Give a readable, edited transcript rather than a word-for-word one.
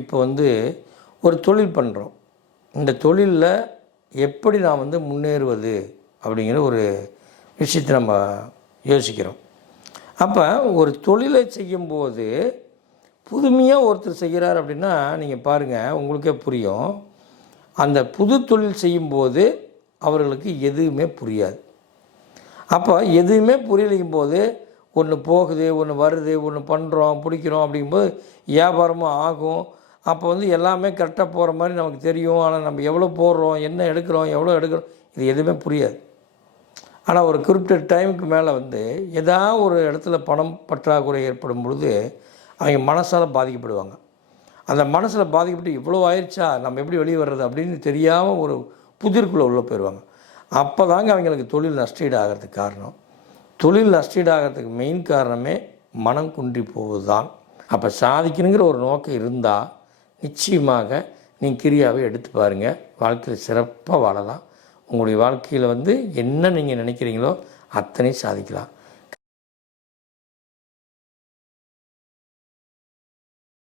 இப்போ ஒரு தொழில் பண்ணுறோம். இந்த தொழிலில் எப்படி நான் முன்னேறுவது அப்படிங்கிற ஒரு விஷயத்தை நம்ம யோசிக்கிறோம். அப்போ ஒரு தொழிலை செய்யும்போது புதுமையாக ஒருத்தர் செய்கிறார் அப்படின்னா நீங்கள் பாருங்கள், உங்களுக்கே புரியும். அந்த புது தொழில் செய்யும்போது அவர்களுக்கு எதுவுமே புரியாது. அப்போ எதுவுமே புரியலையும் போது ஒன்று போகுது, ஒன்று வருது, ஒன்று பண்ணுறோம், பிடிக்கிறோம் அப்படிங்கும்போது வியாபாரமும் ஆகும். அப்போ எல்லாமே கரெக்டாக போகிற மாதிரி நமக்கு தெரியும். ஆனால் நம்ம எவ்வளோ போடுறோம், என்ன எடுக்கிறோம், எவ்வளோ எடுக்கிறோம், இது எதுவுமே புரியாது. ஆனால் ஒரு குறிப்பிட்ட டைமுக்கு மேலே ஏதாவது ஒரு இடத்துல பணம் பற்றாக்குறை ஏற்படும் பொழுது அவங்க மனசால் பாதிக்கப்படுவாங்க. அந்த மனசில் பாதிக்கப்பட்டு இவ்வளோ ஆயிடுச்சா, நம்ம எப்படி வெளியே வர்றது அப்படின்னு தெரியாமல் ஒரு புதிர்க்குள்ளே உள்ளே போயிடுவாங்க. அப்போ தாங்க அவங்களுக்கு தொழில் நஷ்டீடு ஆகிறதுக்கு காரணம். தொழில் நஷ்டீடு ஆகிறதுக்கு மெயின் காரணமே மனம் குன்றி போவது தான். அப்போ சாதிக்கணுங்கிற ஒரு நோக்கம் இருந்தால் நிச்சயமாக நீங்கள் கிரியாவை எடுத்து பாருங்கள். வாழ்க்கையில் சிறப்பாக வாழலாம். உங்களுடைய வாழ்க்கையில் என்ன நீங்கள் நினைக்கிறீங்களோ அத்தனை சாதிக்கலாம்.